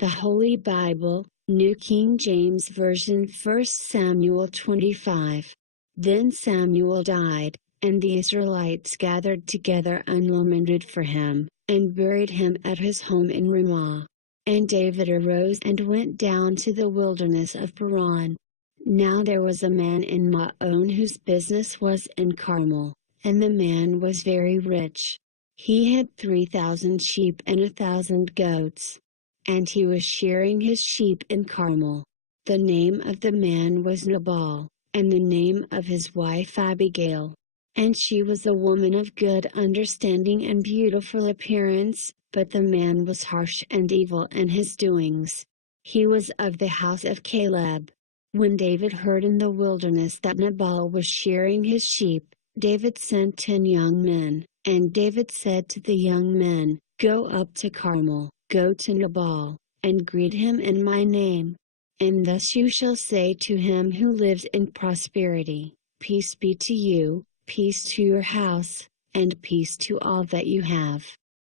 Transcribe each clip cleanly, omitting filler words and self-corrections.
The Holy Bible, New King James Version, 1 Samuel 25. Then Samuel died, and the Israelites gathered together unlamented for him, and buried him at his home in Ramah. And David arose and went down to the wilderness of Paran. Now there was a man in Maon whose business was in Carmel, and the man was very rich. He had 3,000 sheep and 1,000 goats. And he was shearing his sheep in Carmel. The name of the man was Nabal, and the name of his wife Abigail. And she was a woman of good understanding and beautiful appearance, but the man was harsh and evil in his doings. He was of the house of Caleb. When David heard in the wilderness that Nabal was shearing his sheep, David sent 10 young men, and David said to the young men, "Go up to Carmel, go to Nabal, and greet him in my name. And thus you shall say to him who lives in prosperity, Peace be to you, peace to your house, and peace to all that you have.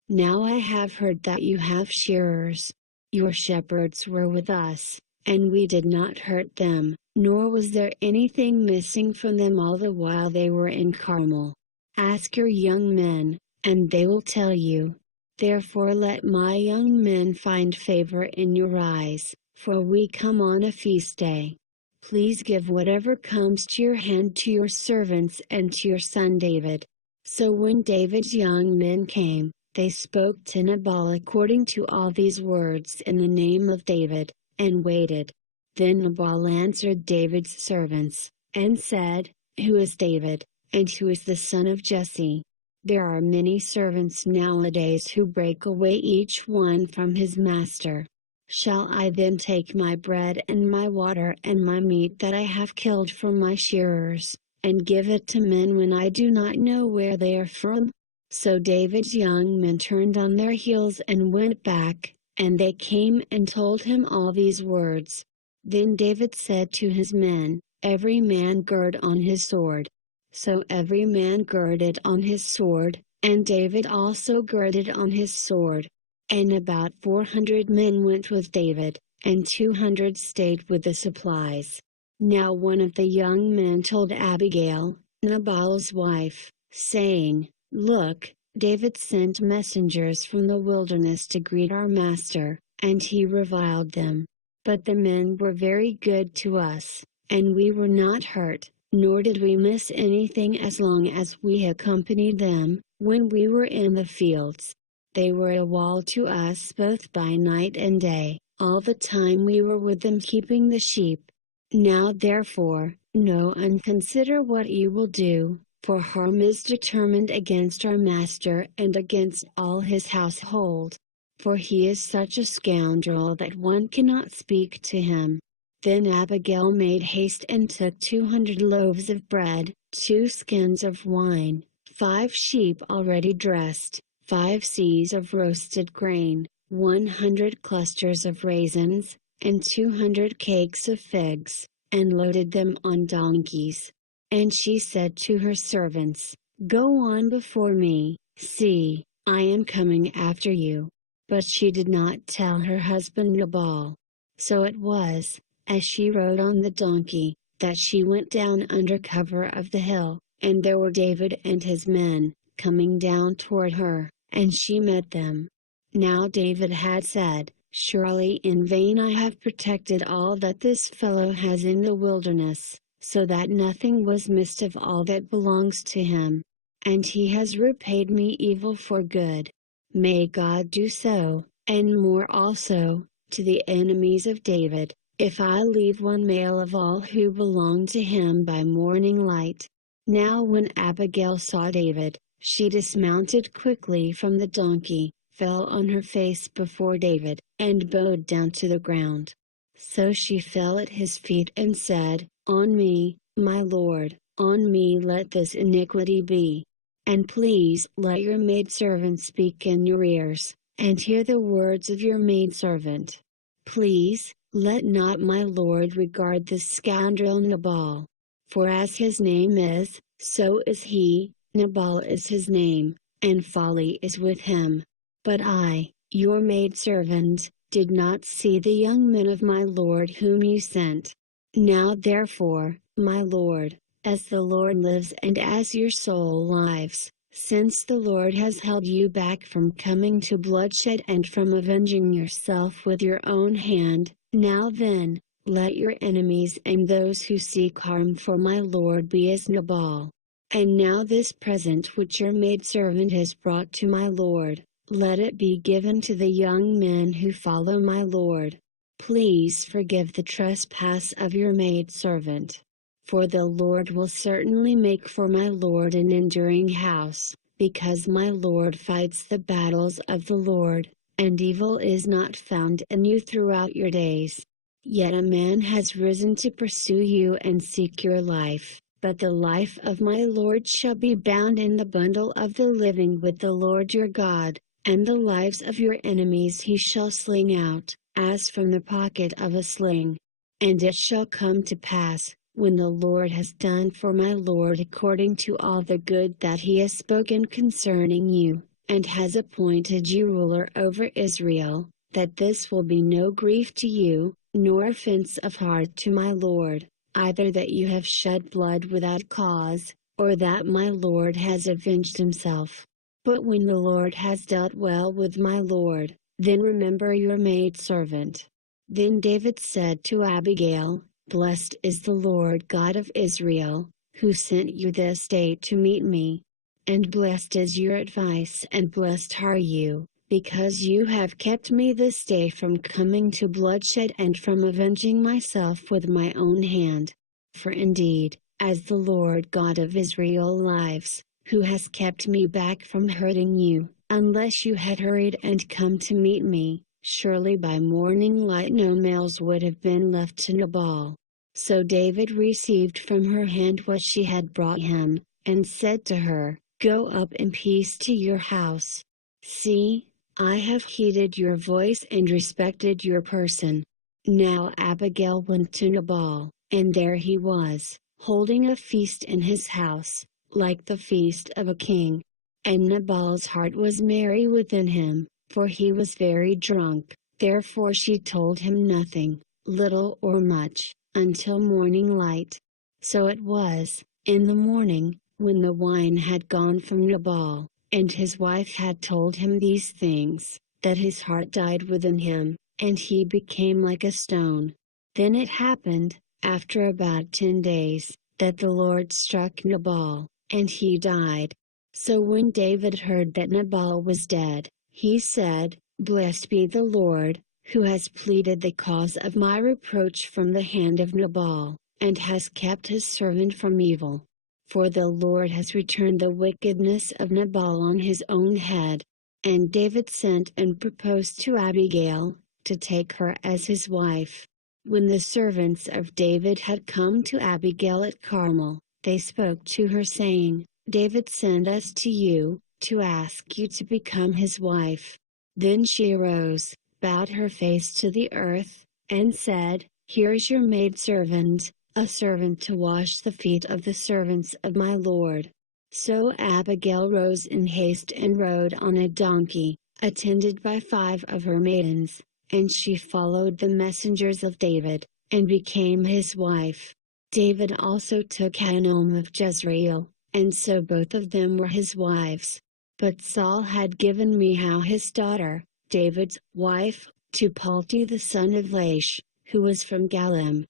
Now I have heard that you have shearers. Your shepherds were with us, and we did not hurt them, nor was there anything missing from them all the while they were in Carmel. Ask your young men, and they will tell you. Therefore let my young men find favor in your eyes, for we come on a feast day. Please give whatever comes to your hand to your servants and to your son David." So when David's young men came, they spoke to Nabal according to all these words in the name of David, and waited. Then Nabal answered David's servants, and said, "Who is David, and who is the son of Jesse? There are many servants nowadays who break away each one from his master. Shall I then take my bread and my water and my meat that I have killed from my shearers, and give it to men when I do not know where they are from?" So David's young men turned on their heels and went back, and they came and told him all these words. Then David said to his men, "Every man gird on his sword." So every man girded on his sword, and David also girded on his sword. And about 400 men went with David, and 200 stayed with the supplies. Now one of the young men told Abigail, Nabal's wife, saying, "Look, David sent messengers from the wilderness to greet our master, and he reviled them. But the men were very good to us, and we were not hurt, nor did we miss anything as long as we accompanied them, when we were in the fields. They were a wall to us both by night and day, all the time we were with them keeping the sheep. Now therefore, know and consider what you will do, for harm is determined against our master and against all his household. For he is such a scoundrel that one cannot speak to him." Then Abigail made haste and took 200 loaves of bread, 2 skins of wine, 5 sheep already dressed, 5 seahs of roasted grain, 100 clusters of raisins, and 200 cakes of figs, and loaded them on donkeys. And she said to her servants, "Go on before me, see, I am coming after you." But she did not tell her husband Nabal. So it was, as she rode on the donkey, that she went down under cover of the hill, and there were David and his men, coming down toward her, and she met them. Now David had said, "Surely in vain I have protected all that this fellow has in the wilderness, so that nothing was missed of all that belongs to him. And he has repaid me evil for good. May God do so, and more also, to the enemies of David, if I leave one male of all who belong to him by morning light." Now when Abigail saw David, she dismounted quickly from the donkey, fell on her face before David, and bowed down to the ground. So she fell at his feet and said, "On me, my lord, on me let this iniquity be. And please let your maidservant speak in your ears, and hear the words of your maidservant. Please, let not my lord regard this scoundrel Nabal. For as his name is, so is he, Nabal is his name, and folly is with him. But I, your maidservant, did not see the young men of my lord whom you sent. Now therefore, my lord, as the Lord lives and as your soul lives, since the Lord has held you back from coming to bloodshed and from avenging yourself with your own hand, now then, let your enemies and those who seek harm for my lord be as Nabal. And now this present which your maidservant has brought to my lord, let it be given to the young men who follow my lord. Please forgive the trespass of your maidservant. For the Lord will certainly make for my lord an enduring house, because my lord fights the battles of the Lord, and evil is not found in you throughout your days. Yet a man has risen to pursue you and seek your life, but the life of my lord shall be bound in the bundle of the living with the Lord your God, and the lives of your enemies he shall sling out, as from the pocket of a sling. And it shall come to pass, when the Lord has done for my lord according to all the good that he has spoken concerning you, and has appointed you ruler over Israel, that this will be no grief to you, nor offense of heart to my lord, either that you have shed blood without cause, or that my lord has avenged himself. But when the Lord has dealt well with my lord, then remember your maidservant. Then David said to Abigail, Blessed is the Lord God of Israel, who sent you this day to meet me. And blessed is your advice and blessed are you, because you have kept me this day from coming to bloodshed and from avenging myself with my own hand. For indeed, as the Lord God of Israel lives, who has kept me back from hurting you, unless you had hurried and come to meet me, surely by morning light no males would have been left to Nabal. So David received from her hand what she had brought him, and said to her, Go up in peace to your house. See, I have heeded your voice and respected your person. Now Abigail went to Nabal, and there he was, holding a feast in his house, like the feast of a king. And Nabal's heart was merry within him, for he was very drunk, therefore she told him nothing, little or much, until morning light. So it was, in the morning, when the wine had gone from Nabal, and his wife had told him these things, that his heart died within him, and he became like a stone. Then it happened, after about 10 days, that the Lord struck Nabal, and he died. So when David heard that Nabal was dead, he said, Blessed be the Lord, who has pleaded the cause of my reproach from the hand of Nabal, and has kept his servant from evil. For the Lord has returned the wickedness of Nabal on his own head. And David sent and proposed to Abigail, to take her as his wife. When the servants of David had come to Abigail at Carmel, they spoke to her saying, David sent us to you, to ask you to become his wife. Then she arose, bowed her face to the earth, and said, Here is your maidservant, a servant to wash the feet of the servants of my lord. So Abigail rose in haste and rode on a donkey, attended by 5 of her maidens, and she followed the messengers of David, and became his wife. David also took Ahinoam of Jezreel, and so both of them were his wives. But Saul had given Michal his daughter, David's wife, to Palti the son of Laish, who was from Galim.